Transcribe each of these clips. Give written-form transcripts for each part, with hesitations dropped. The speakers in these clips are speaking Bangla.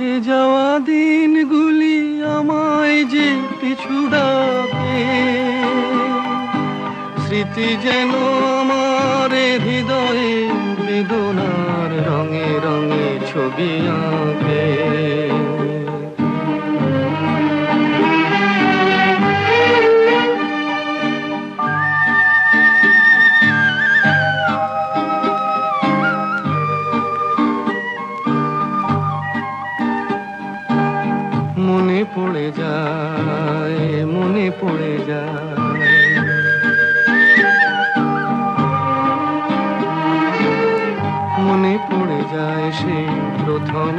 মুছে যাওয়া দিনগুলি আমায় যে পিছু ডাকে, স্মৃতি যেন আমার হৃদয়ে বেদনার রঙে রঙে ছবি আঁকে। মনে পড়ে যায়, মনে পড়ে যায়, মনে পড়ে যায় সেই প্রথম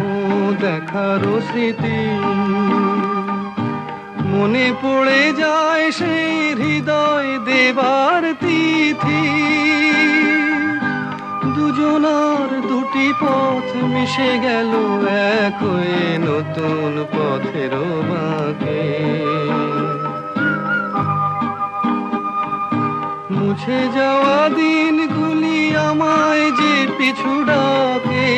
দেখার স্মৃতি, মনে পড়ে যায় সেই হৃদয় দেবার তিথি। দুজনার দুটি পথ মিশে গেল এক হয়ে নতুন পথের বাঁকে। মুছে যাওয়া দিনগুলি আমায় যে পিছু ডাকে,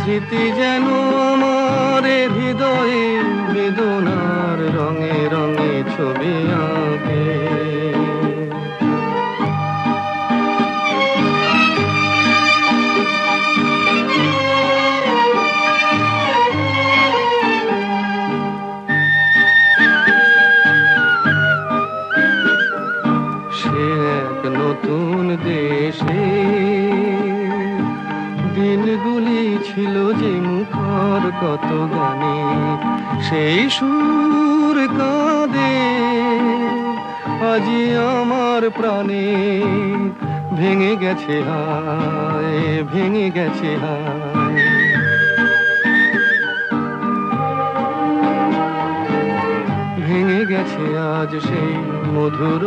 স্মৃতি যেন আমার হৃদয়ে বেদনার রঙে রঙে ছবি আঁকে। নতুন দেশে দিনগুলি ছিল যে মুখর কত গানে, সেই সুর কাঁদে আজি আমার প্রাণে। ভেঙে গেছে হায়, ভেঙে গেছে হায়, ভেঙে গেছে আজ সেই মধুর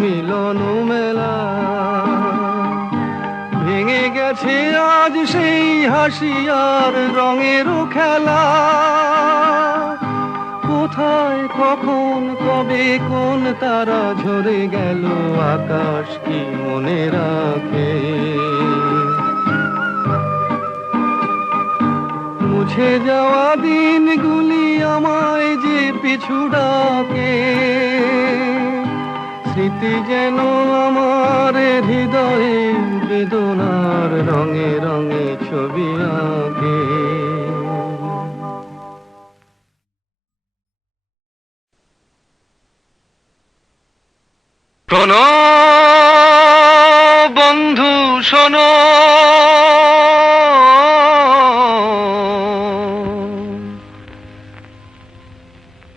মিলন মেলা, ভেঙে গেছে আজ সেই হাসি আর রঙের খেলা। কোথায় কখন কবে কোন তারা ঝরে গেল আকাশ কি মনে রাখে। মুছে যাওয়া দিনগুলি আমায় যে পিছু ডাকে, স্মৃতি যেন আমার হৃদয়ে বেদনার রঙে রঙে ছবি আঁকে। শোনো বন্ধু শোনো,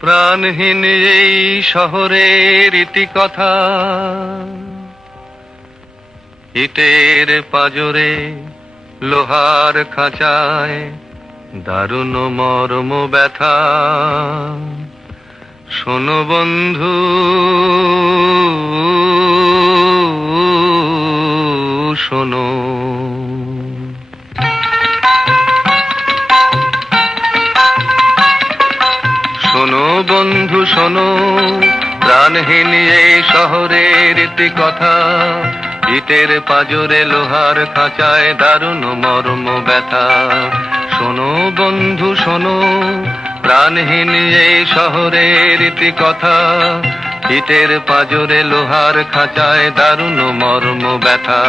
প্রাণহীন এই শহরের ইতিকথা, ইটের পাজরে লোহার খাঁচায় দারুণ মর্ম ব্যথা। শোনো বন্ধু শোনো, শোনো বন্ধু শোনো, প্রাণহীন এই শহরের ইতিকথা, ইটের পাজরে লোহার খাঁচায় দারুণ মর্ম ব্যথা। শোনো বন্ধু শোনো, প্রাণহীন এই শহরের ইতিকথা, ইটের পাজরে লোহার খাঁচায় দারুণ মর্ম ব্যথা।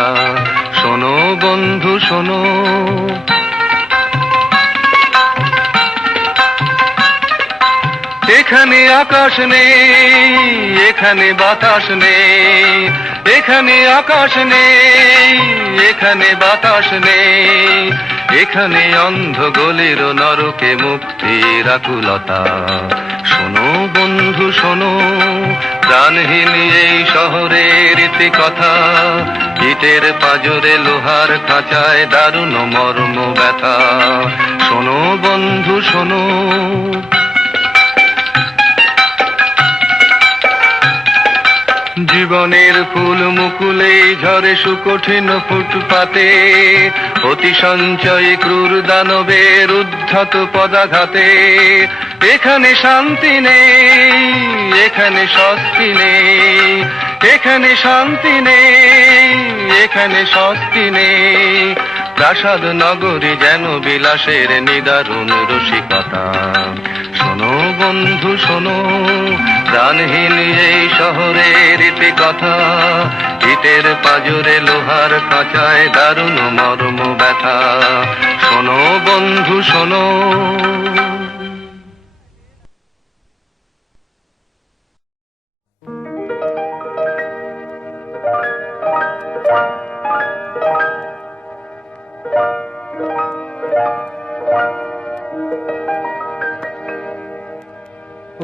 শোনো বন্ধু শোনো, এখানে আকাশ নেই, এখানে বাতাস নেই, এখানে আকাশ নেই, এখানে বাতাস নেই, এখানে অন্ধ গলির নরকে মুক্তির আকুলতা। শোনো বন্ধু শোনো, প্রাণহীন এই শহরের ইতিকথা, ইটের পাজরে লোহার খাঁচায় দারুণ মর্ম ব্যথা। শোনো বন্ধু শোনো, জীবনের ফুল মুকুলে ঝরে সুকঠিন ফুটপাতে, অতি সঞ্চয়ী ক্রূর দানবের উদ্ধত পদাঘাতে। এখানে শান্তি নেই, এখানে স্বস্তি নেই, এখানে শান্তি নেই, এখানে স্বস্তি নেই। প্রাসাদ নগরী যেন বিলাসের নিদারুণ রসিকতা। শোনো বন্ধু শোনো, প্রাণহীন এই শহরের ইতি কথা, ইটের পাজরে লোহার খাঁচায় দারুণ মর্ম ব্যথা। শোনো বন্ধু শোনো।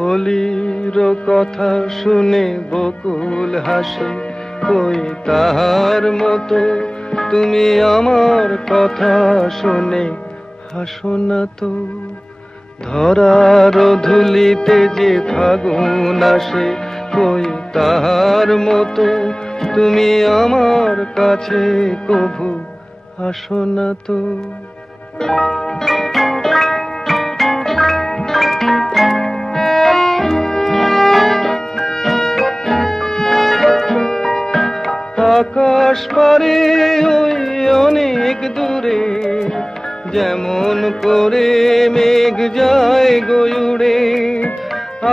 অলির কথা শুনে বকুল হাসে, কই তাহার মতো তুমি আমার কথা শুনে হাসো না তো। ধরার ধুলিতে যে ফাগুন আসে, কই তাহার মতো তুমি আমার কাছে কভু আসো না তো। আকাশ পারে ওই অনেক দূরে, যেমন করে মেঘ যায় গয়ুড়ে।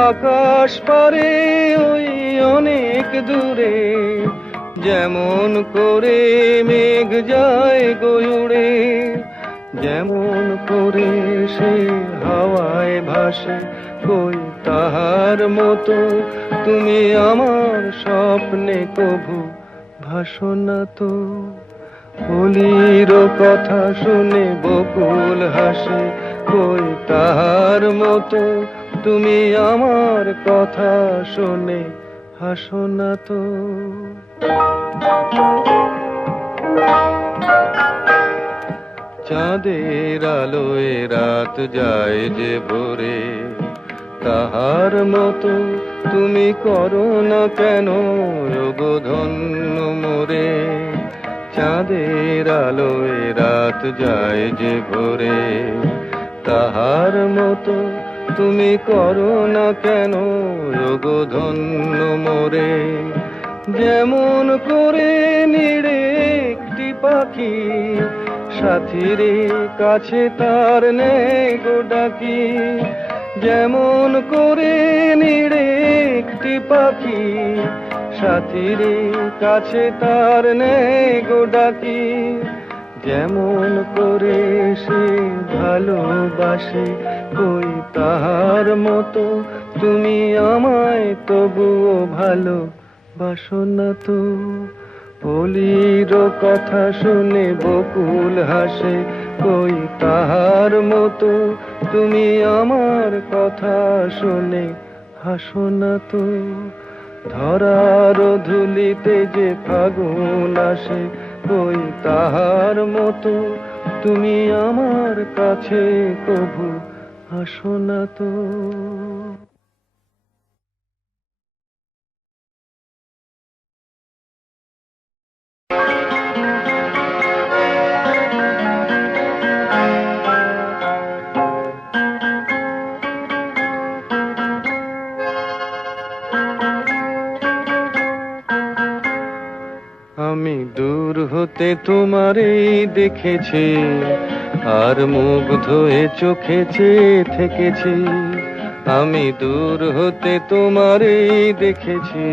আকাশ পারে ওই অনেক দূরে, যেমন করে মেঘ যায় গয়ুড়ে। যেমন করে সে হাওয়ায় ভাসে, কই তাহার মতো তুমি আমার স্বপ্নে কভু ভাসো না তো। অলির কথা শুনে বকুল হাসে, কই তাহার মতো তুমি আমার কথা শুনে হাসো না তো। চাঁদের আলোয় রাত যায় যে ভোরে, তাহার মতো তুমি করো না কেন ওগো ধন্য মোরে। চাঁদের আলোয় রাত যায় যে ভোরে, তাহার মতো তুমি করো না কেন ওগো ধন্য মোরে। যেমন করে নিড়ে একটি পাখি, সাথীর কাছে তার নেই গো ডাকি। যেমন করে নিড়ে একটি পাখি, সাথীর কাছে তার নেই গো ডাকি। যেমন করে সে ভালোবাসে, কই তাহার মতো তুমি আমায় তবুও ভালোবাসো না তো। অলির কথা শুনে বকুল হাসে, কই তাহার মতো তুমি আমার কথা শুনে হাসো না তো। ধরার ধুলিতে যে ফাগুন আসে, কই তাহার মতো তুমি আমার কাছে কভু হাসো না তো। আমি দূর হতে তোমারই দেখেছি, আর মুগ্ধ হয়ে চোখে চেয়ে থেকেছি। আমি দূর হতে তোমারই দেখেছি,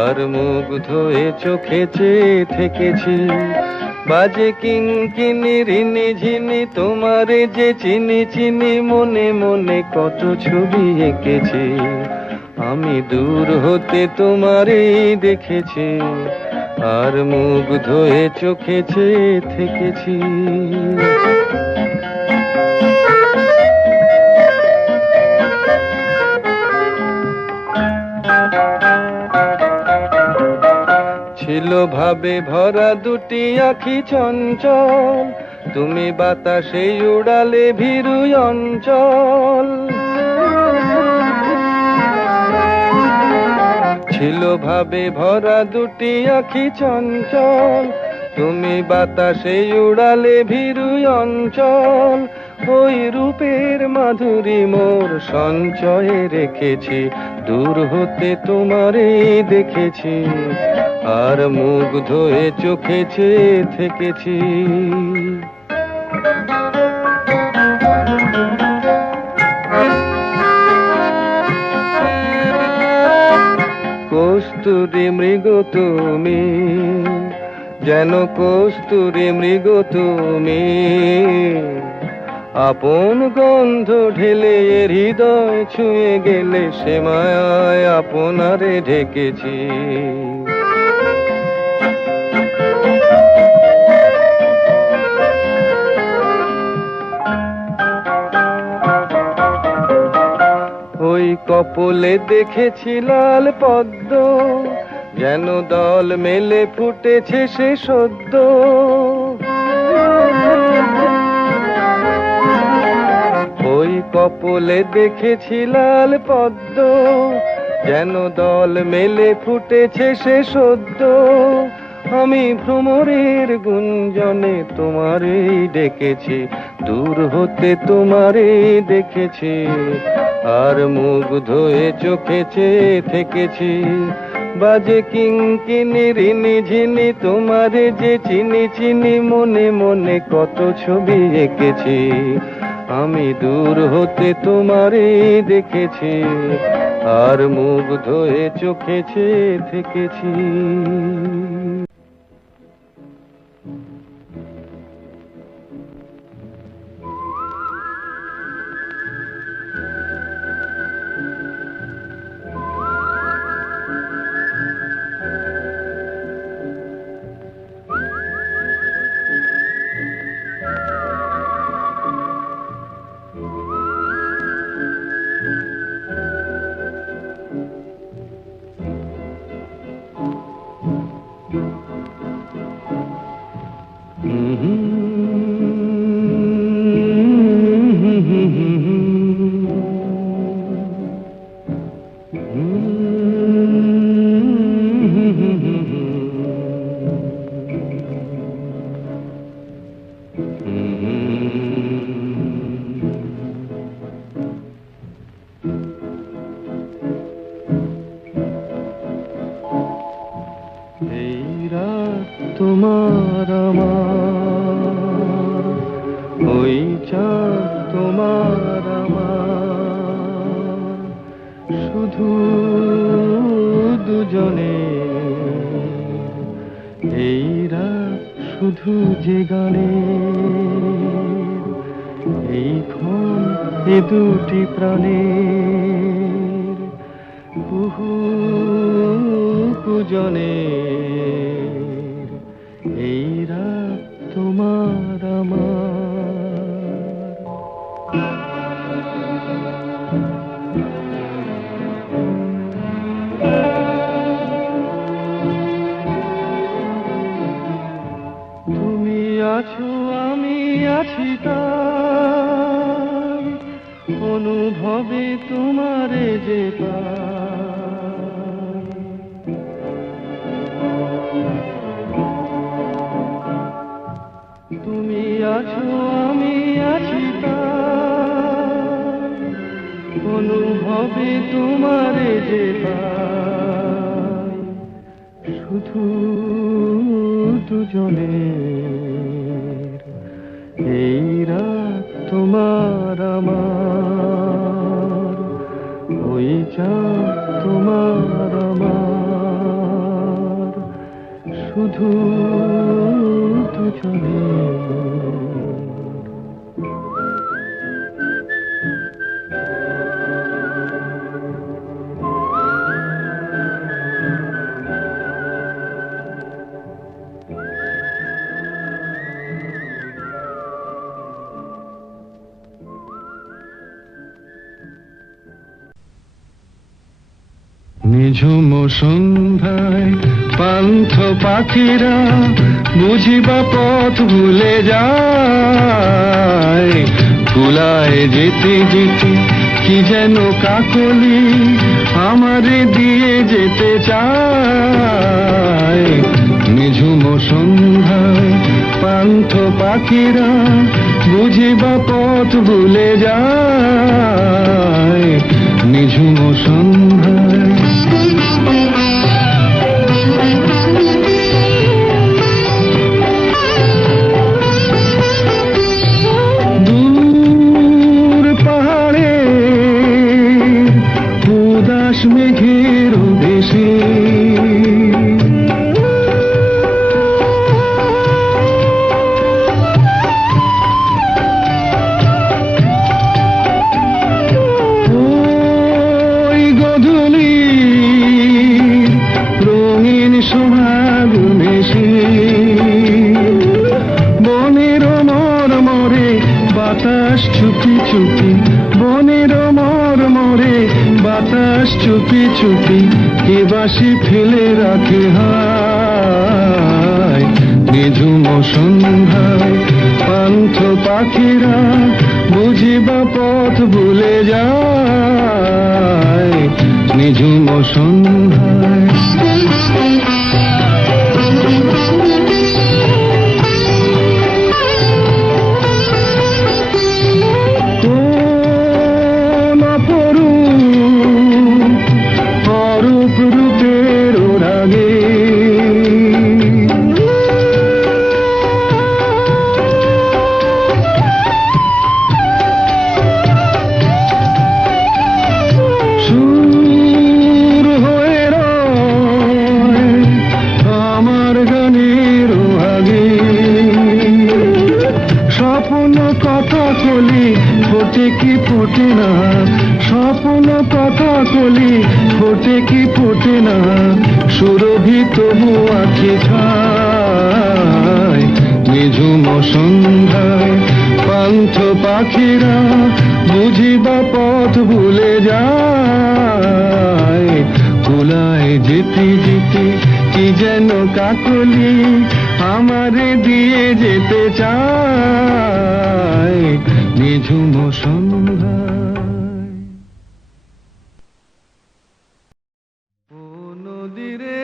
আর মুগ্ধ হয়ে চোখে চেয়ে থেকেছি। বাজে কিঙ্কিনি রিনি ঝিনি তোমারে যে চিনি চিনি, মনে মনে কত ছবি এঁকেছি। আমি দূর হতে তোমারই দেখেছি, আর মুগ্ধ হয়ে চোখে চেয়ে থেকেছি। ছিল ভাবে ভরা দুটি আখি চঞ্চল, তুমি বাতাসে উড়ালে ভীরু অঞ্চল। ছিল ভাবে ভরা দুটি আখি চঞ্চল, তুমি বাতাসে উড়ালে ভীরু অঞ্চল। ওই রূপের মাধুরী মোর সঞ্চয়ে রেখেছি, দূর হতে তোমারে দেখেছি, আর মুগ্ধ হয়ে চোখে চেয়ে থেকেছি। কস্তুরী মৃগ তুমি, যেন কস্তুরী মৃগ তুমি, আপন গন্ধ ঢেলে হৃদয় ছুঁয়ে গেলে সে মায়ায় আপনারে ঢেকেছি। ওই কপলে দেখেছি লাল পদ্ম, যেন দল মেলে ফুটেছে সে সদ্য। ওই কপলে দেখেছি লাল পদ্ম, যেন দল মেলে ফুটেছে সে সদ্য। আমি ভ্রমরের গুঞ্জনে তোমারেই ডেকেছি, দূর হতে তোমারেই দেখেছি, আর মুগ্ধ হয়ে চোখে চেয়ে থেকেছি। বাজে কিঙ্কিনি রিনি ঝিনি তোমারে যে চিনি চিনি, মনে মনে কত ছবি এঁকেছি। আমি দূর হতে তোমারে দেখেছি, আর মুগ্ধ হয়ে চোখে চেয়ে থেকেছি। তোমার আমার, ওই চাঁদ তোমার আমার, শুধু দুজনে এই রাত শুধু যে গানে, এই ক্ষণ এ দুটি প্রাণের কুহু কুজনে, এই রাত তোমার আমার। তুমি আছো আমি আছি তাই, অনুভবে তোমারে যে পাই। তুমি আছো আমি আছি তাই, অনুভবে তোমারে যে পাই। শুধু দুজনের এই রাত তোমার আমার, ওই চাঁদ তোমার আমার, শুধু দুজনের। নিঝুম সন্ধ্যায় পান্থ পাখিরা বুঝিবা পথ ভুলে যায়, কুলায় যেতে যেতে কি যেন কাকলি আমারে দিয়ে যেতে চায়। নিঝুম সন্ধ্যায় পান্থ পাখিরা বুঝি বা পথ ভুলে যায় নিঝুম সন্ধ্যায়। দূর পাহাড়ে উদাস মেঘের দেশে বাতাস চুপি চুপি, বনের মরমরে বাতাস চুপি চুপি, কে বাঁশি ফেলে রাখে হায় নিঝুম সন্ধ্যায়। পান্থ পাখিরা বুঝি বা পথ ভুলে যায় নিঝুম সন্ধ্যায়। ফোটে কি ফোটে না, স্বপ্ন কথা কলি ফোটে কি ফোটে না, সুরভি তবু আঁখি ছায় নিঝুম সন্ধ্যায়। পান্থ পাখিরা বুঝি বা পথ ভুলে যায়, কুলায় যেতে যেতে কি যেন কাকলি আমারে দিয়ে যেতে চায় নিঝুম সন্ধ্যায়। ও নদীরে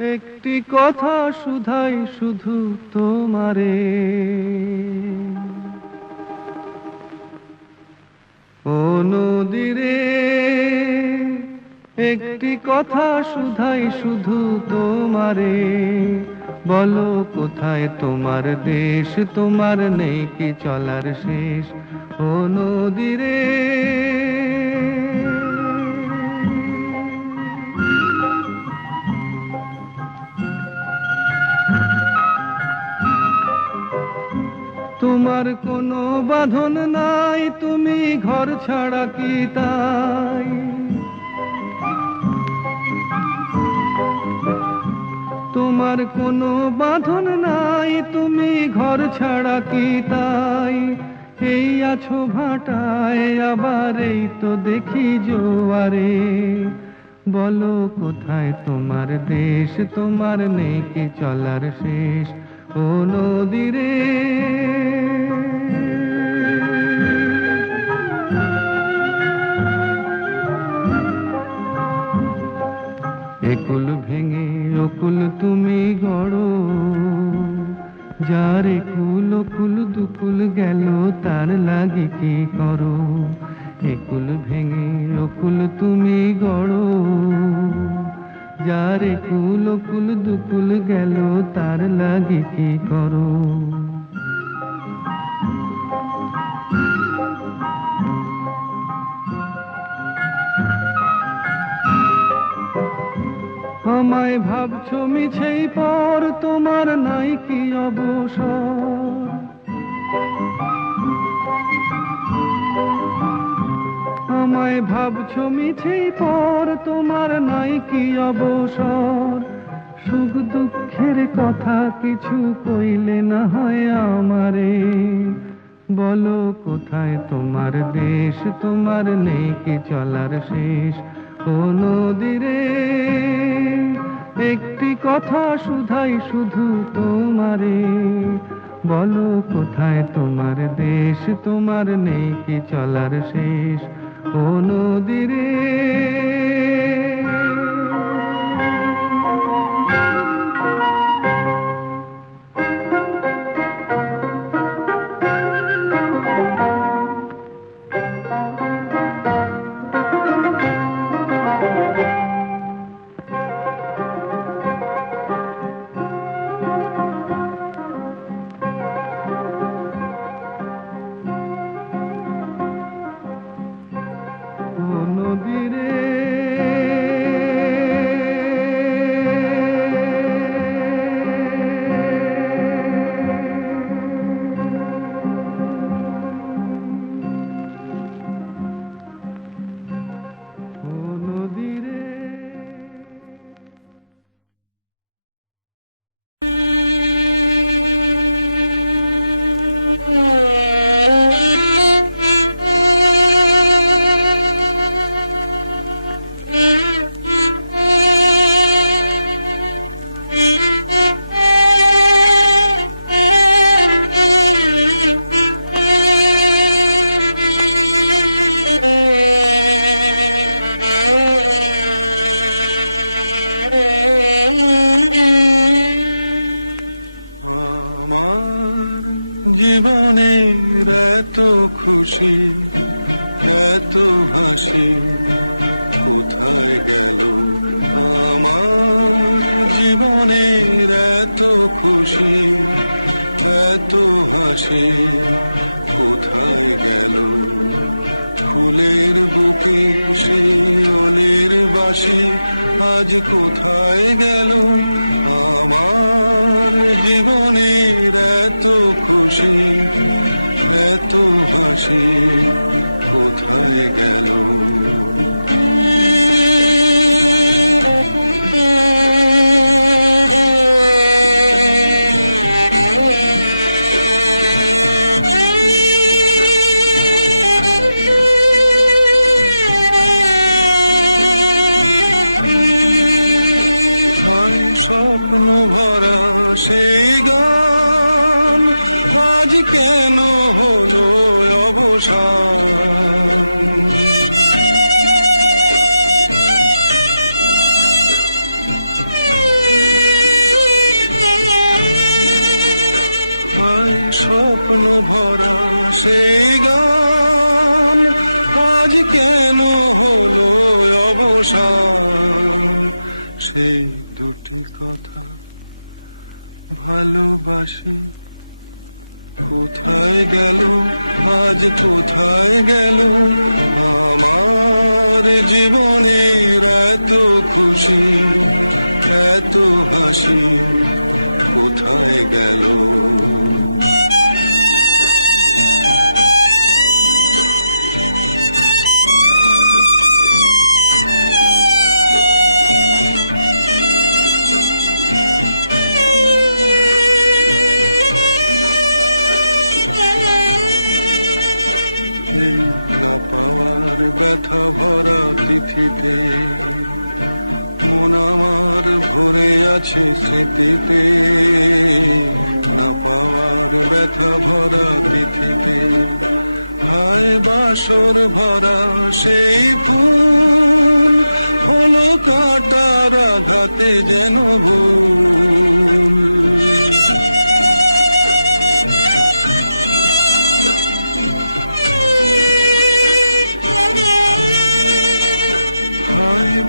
একটি কথা শুধাই শুধু তোমারে, ও নদীরে একটি কথা শুধাই শুধু তোমারে, বলো কোথায় তোমার দেশ, তোমার নেই কি চলার শেষ, ও নদীরে। তোমার কোনো বাঁধন নাই, তুমি ঘর ছাড়া কি তাই, তোমার কোনো বাঁধন নাই, তুমি ঘর ছাড়া কি তাই, এই আছো ভাটায় আবার এই তো দেখি জোয়ারে, বলো কোথায় তোমার দেশ, তোমার নেই কি চলার শেষ, ও নদীরে। একুল ভেঙে অকুল তুমি গড়ো, যার একুল অকুল দুকুল গেল তার লাগে কি করো, একুল ভেঙে অকুল তুমি গড়ো, যার একুল অকুল দুকুল গেল তার লাগে কি করো। আমায় ভাবছো মিছেই পর, তোমার নাই কি অবসর, আমায় ভাবছো মিছেই পর, তোমার নাই কি অবসর, সুখ দুঃখের কথা কিছু কইলে না হয় আমারে, বলো কোথায় তোমার দেশ, তোমার নেই কি চলার শেষ, ও নদীরে একটি কথা শুধাই শুধু তোমারে, বলো কোথায় তোমার দেশ, তোমার নেই কি চলার শেষ, ও নদীরে। জীবনের এত খুশি এত খুশি জীবনের এত খুশি এত হাসি ফুলের বুকে শিয়ালের বাসি আজ কোথায় গেল আমার জীবনের এত খুশি এত হাসি কোথায় গেল স্বপ্ন ভরা সেই গান আজ কেন হতো অবসান স্বপ্ন ভরা সেই গান আজ কেন হলো অবসান সেই দুটি কথা ভালোবাসি কোথায় গেল আজ কোথায় গেল আমার জীবনের এত খুশি এত হাসি কোথায় গেল বাসর ভরা সেই ফুল কাটারা গাতে যেন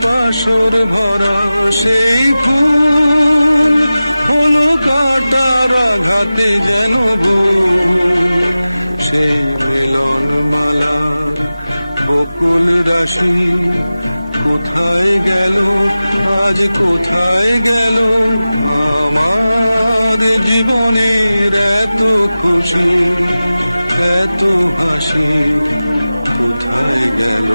বাসর ভরা সেই ফুল কাটারা গাতে যেন কোথায় গেল আজ কোথায় গেল আমার জীবনের এত খুশি এত খুশি কোথায় গেল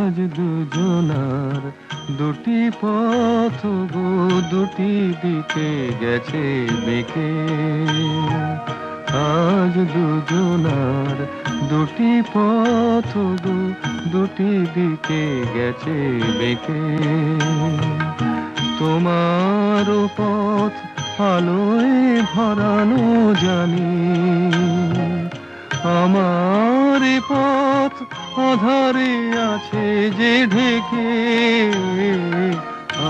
আজ দুজনার দুটি পথ গো দুটি দিকে গেছে বেঁকে আজ দুজনার দুটি পথ গো দুটি দিকে গেছে বেঁকে তোমার পথ আলোয় ভরানো জানি আমার পথ আধারে আছে যে ঢেকে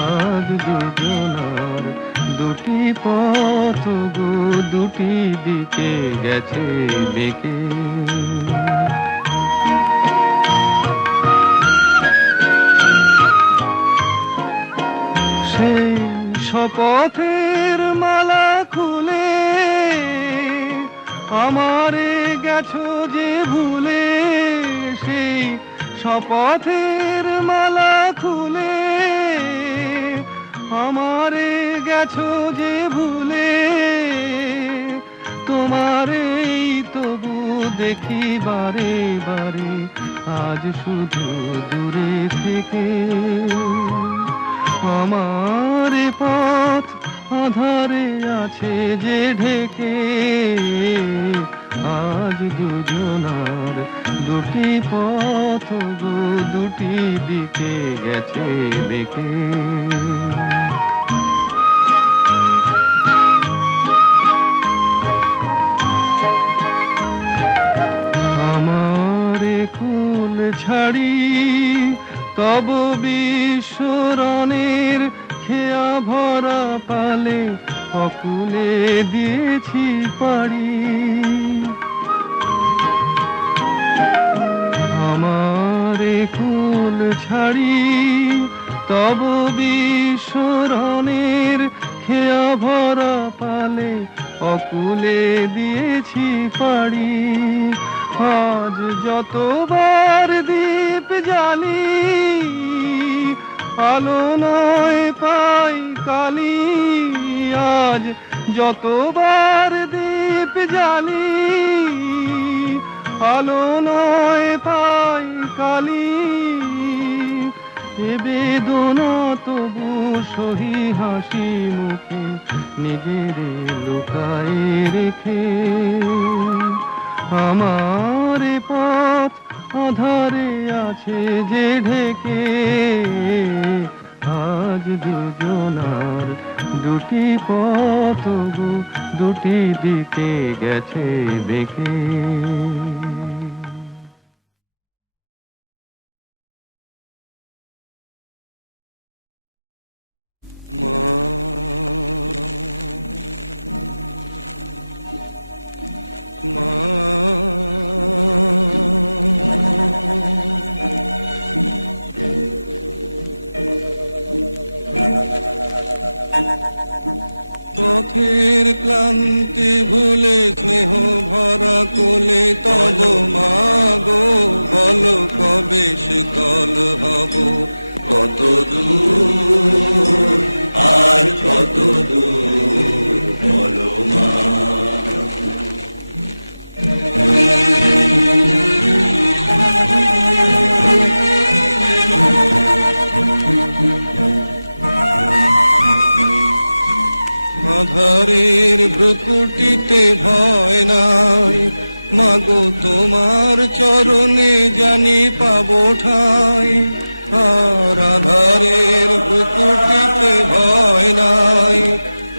আজ দুজনার দুটি পথ গো দুটি দিকে গেছে বেঁকে সেই শপথের মালা খুলে আমারে গেছো যে ভুলে সেই শপথের মালা খুলে আমারে গেছো যে ভুলে তোমারেই তবু দেখি বারে বারে আজ শুধু দূরে থেকে আমার পথ আধারে আছে যে ঢেকে আজ দুজনার দুটি পথ গো দুটি দিকে গেছে বেঁকে। আমারে কুল ছাড়ি তব বিশ্বরণের খেয়া ভরা পালে অকুলে দিয়েছি পাড়ি। আমারে কুল ছাড়ি তব বিশ্বরণের খেয়া ভরা পালে অকুলে দিয়েছি পাড়ি। আজ যতবার দীপ জ্বালি আলো নয় পাই কালি। আজ যতবার দীপ জ্বালি আলো নয় পাই কালি। এ বেদনা তবু সহি হাসি মুখে নিজের লুকায়ে রেখে। আমার পথ আধারে আছে যে ঢেকে। আজ দুজনার দুটি পথ গো দুটি দিকে গেছে বেঁকে। তোমার চরণে জানি পাবো ঠাই। আরাধারের প্রকৃতি ভয় নাই,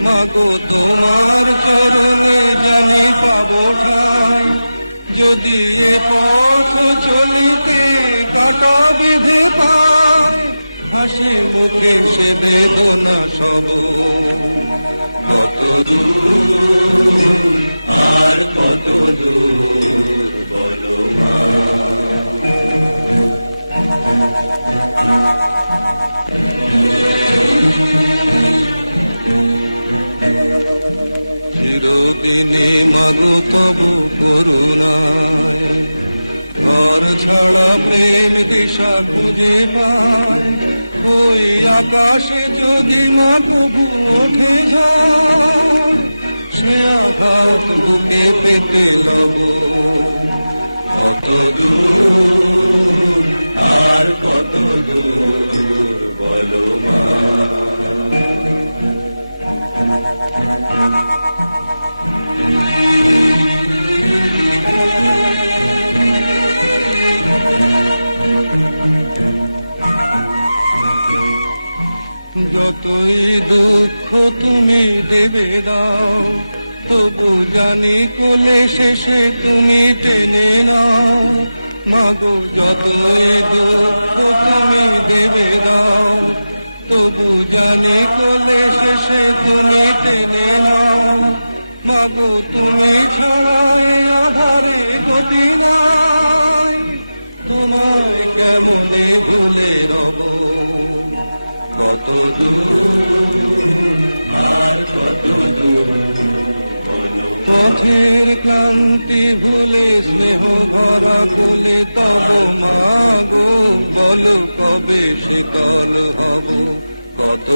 মাগো তোমার চরণে জানি পাবো ঠাই। যদি পথ চলিতে টাকা বিধি পাই, হাসি মুখে সে বেদনা সহ চিরদিনে মানো তব আর ছাড়া প্রেম দিশা খুঁজে পাই। ওই আকাশে যদি না তবু ওঠে যায়, সে আকাশ তোকে পেতে হবে। যতই দুঃখ তুমি দেবে দাও, তবু জানি কোলে শেষে তুমি টেনে নাও। মাগো যতই দুঃখ তুমি দেবে দাও, তবু জানি কোলে শেষে তুমি টেনে নাও। মাগো তুমি ছাড়াই আধারে গতি নাই, তোমার কেমনে ভুলে রব। পথের কান্তি ভুলে স্নেহ ভরা ফুলে তব মাগো, বল কবে শীতল হবে কত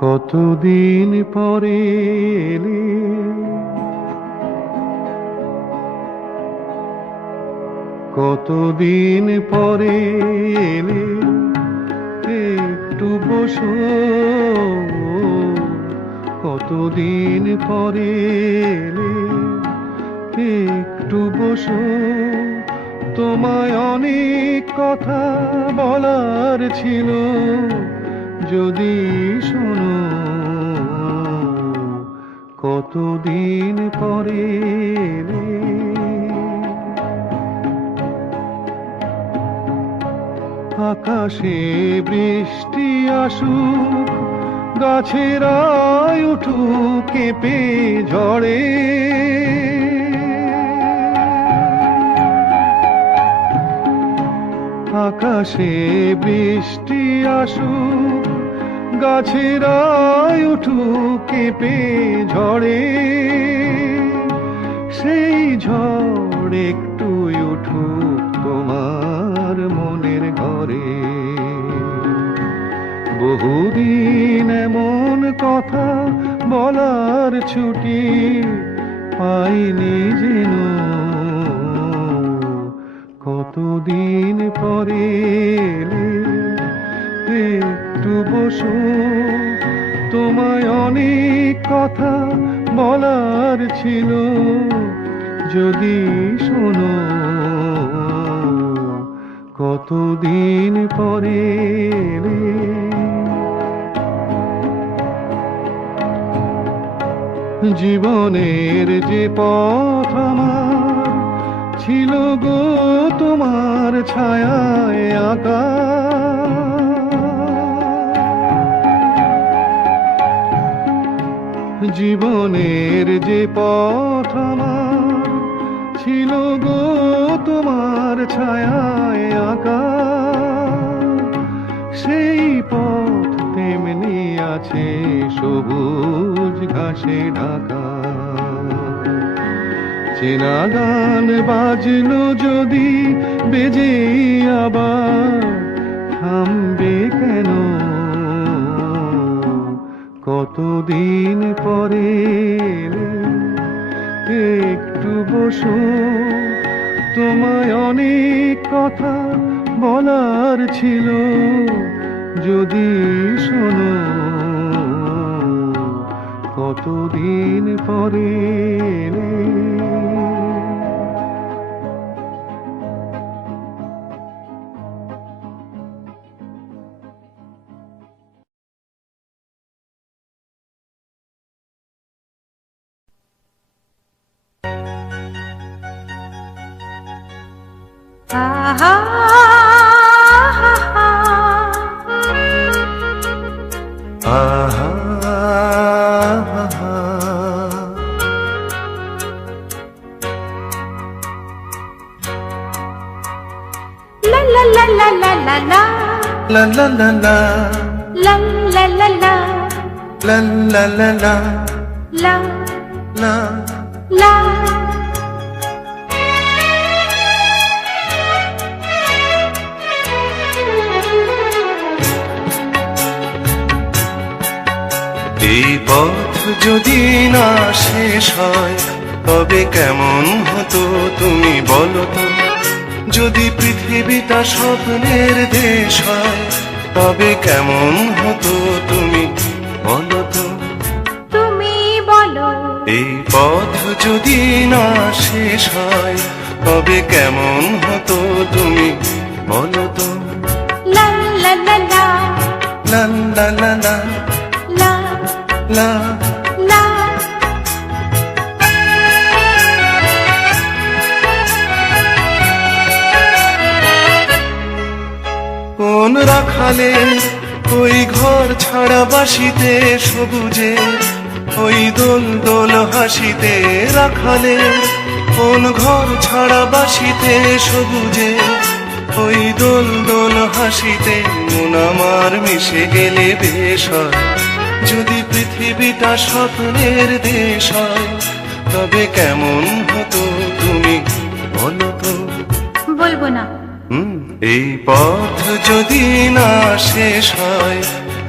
কতদিন পরে এলে, কতদিন পরে এলে, একটু বসো। কতদিন পরে এলে, একটু বসো। তোমায় অনেক কথা বলার ছিল, যদি শোনো। কতদিন পরে এলে, আকাশে বৃষ্টি আসুক, গাছেরাই উঠুক কেঁপে ঝড়ে। আকাশে বৃষ্টি আসুক, গাছেরাই উঠুক কেঁপে ঝড়ে। সেই ঝড় একটু উঠুক তোমার মনের ঘরে। বহুদিন এমন কথা বলার ছুটি পাইনি যেন। কতদিন পরে এলে, কথা বলার ছিল, যদি শোনো কতদিন পরে রে। জীবনের যে পথ আমার ছিল গো তোমার ছায়ায় আঁকা, জীবনের যে পথ আমার ছিল গো তোমার ছায়ায় আঁকা, সেই পথ তেমনি আছে সবুজ ঘাসে ঢাকা। চেনা গান বাজলো যদি বেজে আবার, থামবে কেন কতদিন পরে রে। একটু বসো, তোমায় অনেক কথা বলার ছিল, যদি শোনো কতদিন পরে রে। আহা আহা লা লা লা লা লা লা লা la la la la লা লা লা লা la la la la লা la লা। এই পথ যদি না শেষ হয় তবে কেমন হতো তুমি বলো তো। যদি পৃথিবীটা স্বপ্নের দেশ হয় তবে কেমন হতো তুমি বলো তো। তুমি বলো এই পথ যদি না শেষ হয় তবে কেমন হতো তুমি বলো তো। লা লা লা লা লা লা লা লা লা লা লা। কোন রাখালে ওই ঘর ছাড়া বাসিতে সবুজে, ওই দোল দোল হাসিতে রাখালে কোন ঘর ছাড়া বাসিতে সবুজে, ওই দোল দোল হাসিতে মন আমার মিশে গেলে বেশ হয়। যদি পৃথিবীটা স্বপ্নের দেশ হয় তবে কেমন হতো তুমি বলো তো। বলবো না। এই পথ যদি না শেষ হয়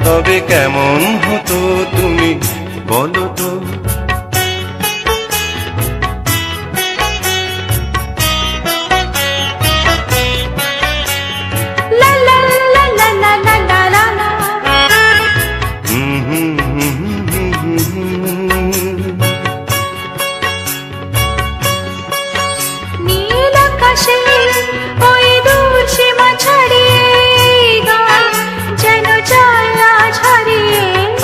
তবে কেমন হতো তুমি বলো তো। লা লা লা লা লা লা লা লা লা। নীল আকাশে ওই দূর সীমা ছাড়িয়ে গান যেন যায় আজ হারিয়ে।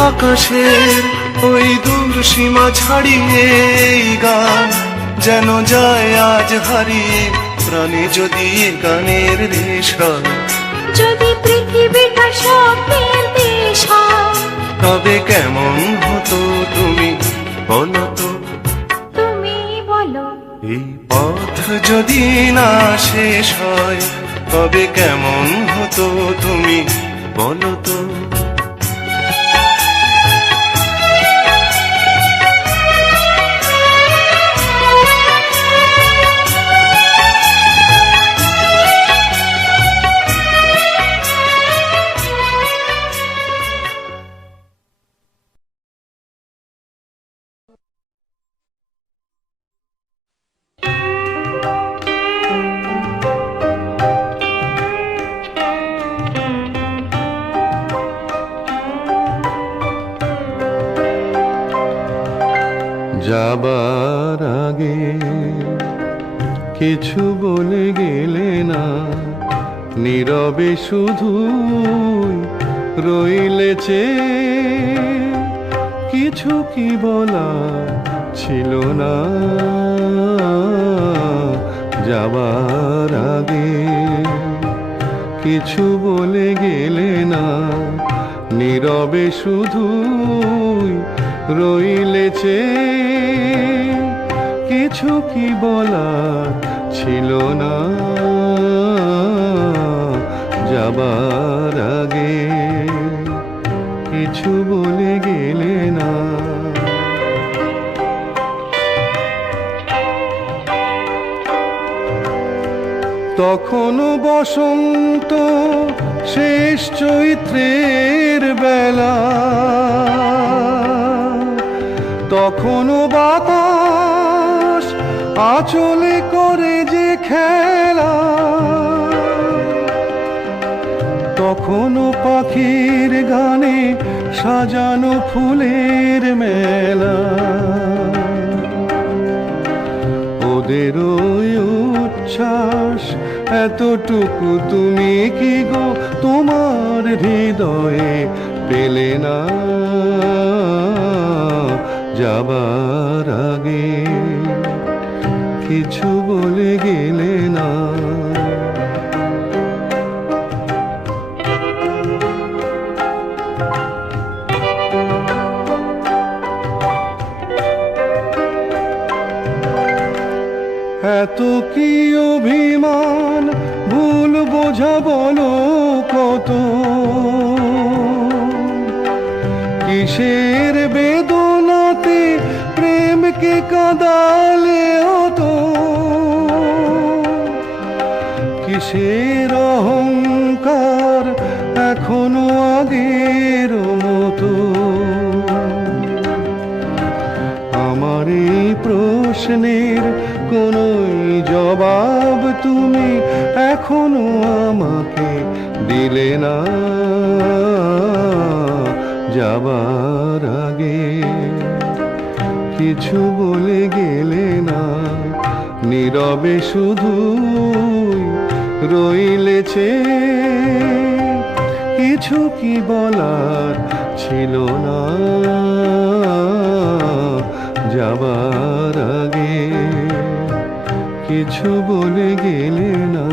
আকাশের ওই দূর সীমা ছাড়িয়ে এই গান যেন যায় আজ হারিয়ে। প্রাণে যদি এ গানের দেশ হয়, যদি পৃথিবীটা স্বপ্নের দেশ হয় তবে কেমন হতো তুমি বলো তো। তুমি বলো। এই পথ যদি না শেষ হয় তবে কেমন হতো তুমি বলো তো। যাবার আগে কিছু বলে গেলে না, নীরবে শুধু রইলেছে, কিছু কি বলা ছিল না। যাবার আগে কিছু বলে গেলে না, নীরবে শুধু রইলেছে, কিছু কি বলা ছিল না। যাবার আগে কিছু বলে গেলে না। তখনও বসন্ত শেষ চৈত্রের বেলা, তখনও বাতাস আঁচলে করে যে খেলা, তখনও পাখির গানে সাজানো ফুলের মেলা। ওদের ওই উচ্ছ্বাস এতটুকু তুমি কি গো তোমার হৃদয়ে পেলে না। যাবার আগে কিছু বলে গেলে না। এত কি অভিমান ভুল বোঝা বলো কত, কিসের বেদনাতে প্রেমকে কাঁদালে হতো, কিসের অহংকার এখনো আগের মতো। আমার এই প্রশ্নের কোনোই জবাব তুমি এখনো আমাকে দিলে না। যাবার আগে কিছু বলে গেলে না, নীরবে শুধু রইলেছে, কিছু কি বলার ছিল না। যাবার আগে কিছু বলে গেলে না।